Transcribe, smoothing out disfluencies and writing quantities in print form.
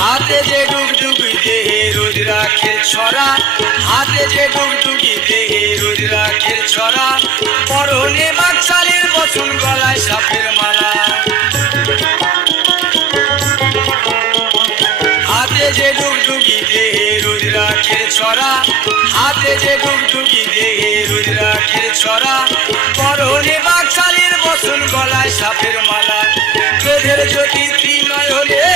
হাতে যে ডুগডুগি দেহে রোজ রাখের ছড়া, হাতে যে ডুগডুগি দেহে রোজ রাখের ছড়া, পরনে বাকশালীর বচন গলায় সাপের মালা। হাতে যে ডুগডুগি দেহে রোজ রাখের ছড়া, হাতে যে ডুগডুগি দেহে রোজ রাখের ছড়া, পরনে বাকশালীর বচন গলায় সাপের মালা। ক্রোধের জ্যোতি ত্রিনয় হলে